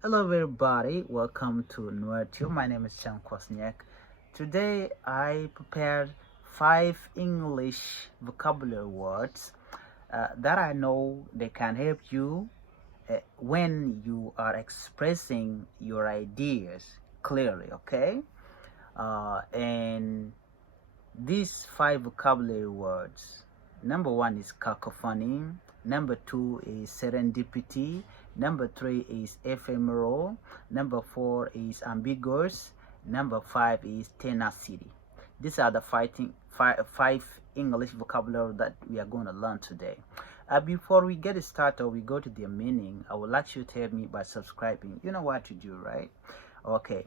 Hello everybody, welcome to Nuertio. My name is Chan Kwasniak. Today I prepared 5 English vocabulary words that I know they can help you when you are expressing your ideas clearly, okay? And these 5 vocabulary words, number one is cacophony, number two is serendipity, number three is ephemeral, number four is ambiguous, number five is tenacity. These are the five English vocabulary that we are going to learn today. Before we get started, we go to their meaning. I would like you to help me by subscribing. You know what to do, right? Okay.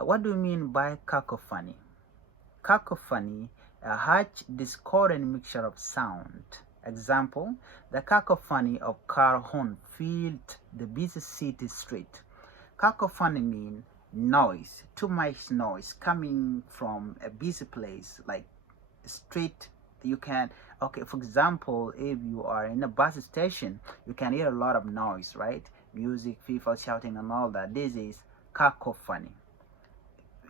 What do you mean by cacophony? Cacophony, a harsh, discordant mixture of sound. Example, the cacophony of car horn filled the busy city street. Cacophony means noise, too much noise coming from a busy place like street. You can, okay, for example, if you are in a bus station, you can hear a lot of noise, right? Music, people shouting and all that. This is cacophony.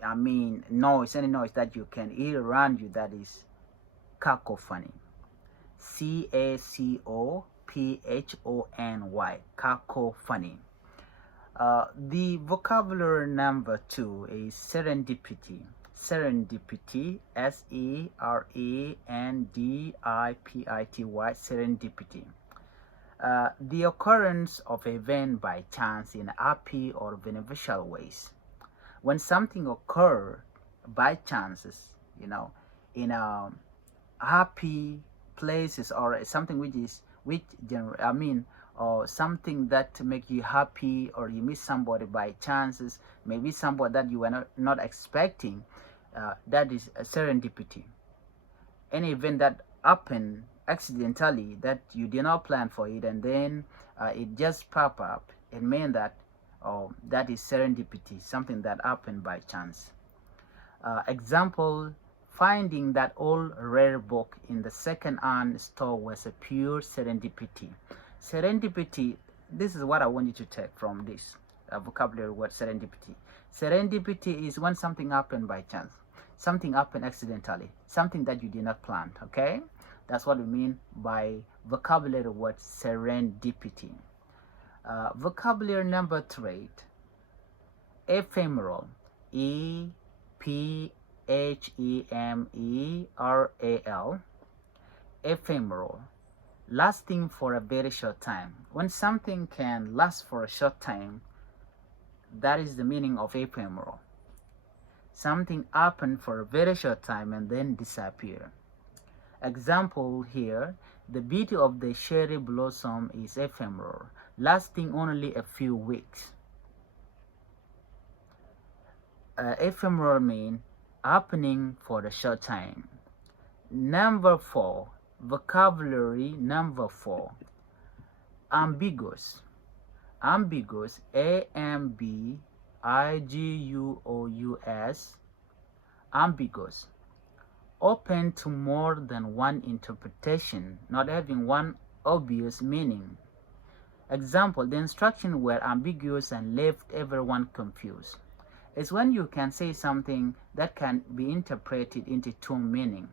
I mean, noise, any noise that you can hear around you, that is cacophony. Cacophony. Cacophony. The vocabulary number two is serendipity. Serendipity, Serendipity, serendipity. The occurrence of an event by chance in happy or beneficial ways. When something occurs by chances, in happy places, or something or something that make you happy, or you meet somebody by chances, maybe somebody that you were not expecting, that is a serendipity. Any event that happened accidentally, that you did not plan for it, and then it just pop up, it means that that is serendipity, something that happened by chance. Example, finding that old rare book in the second-hand store was a pure serendipity. Serendipity, this is what I want you to take from this vocabulary word, serendipity. Serendipity is when something happened by chance, something happened accidentally, something that you did not plan, okay? That's what we mean by vocabulary word serendipity. Vocabulary number three, ephemeral. Ephemeral. Ephemeral, lasting for a very short time. When something can last for a short time, that is the meaning of ephemeral. Something happened for a very short time and then disappear. Example here, the beauty of the cherry blossom is ephemeral, lasting only a few weeks. Ephemeral means happening for a short time. Number four, vocabulary number four, ambiguous. Ambiguous, ambiguous, ambiguous, open to more than one interpretation, not having one obvious meaning. Example, the instructions were ambiguous and left everyone confused. It's when you can say something that can be interpreted into two meanings.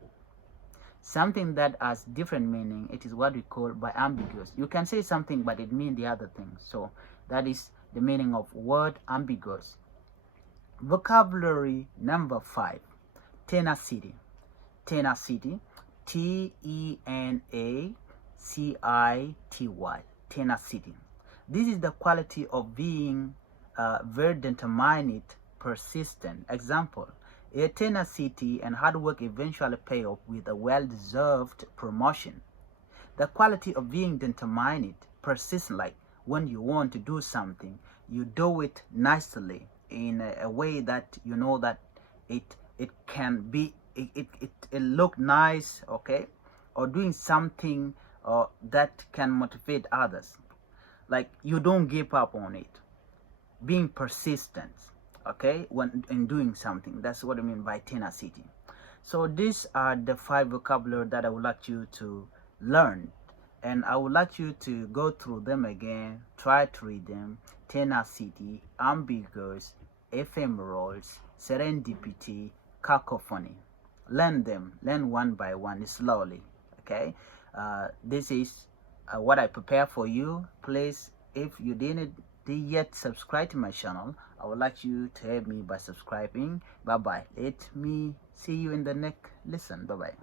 Something that has different meaning, it is what we call by ambiguous. You can say something but it means the other thing. So that is the meaning of word ambiguous. Vocabulary number five, tenacity. Tenacity, Tenacity, tenacity. This is the quality of being very determined, persistent. Example, a tenacity and hard work eventually pay off with a well-deserved promotion. The quality of being determined, persistent, like when you want to do something, you do it nicely in a way that you know that it can be, it look nice, okay? Or doing something that can motivate others. Like you don't give up on it. Being persistent, okay, when in doing something. That's what I mean by tenacity. So these are the five vocabulary that I would like you to learn, and I would like you to go through them again, try to read them, tenacity, ambiguous, ephemerals, serendipity, cacophony. Learn them, learn one by one slowly. Okay, this is what I prepare for you. Please, if you didn't yet subscribe to my channel, I would like you to help me by subscribing. Bye bye. Let me see you in the next lesson. Bye bye.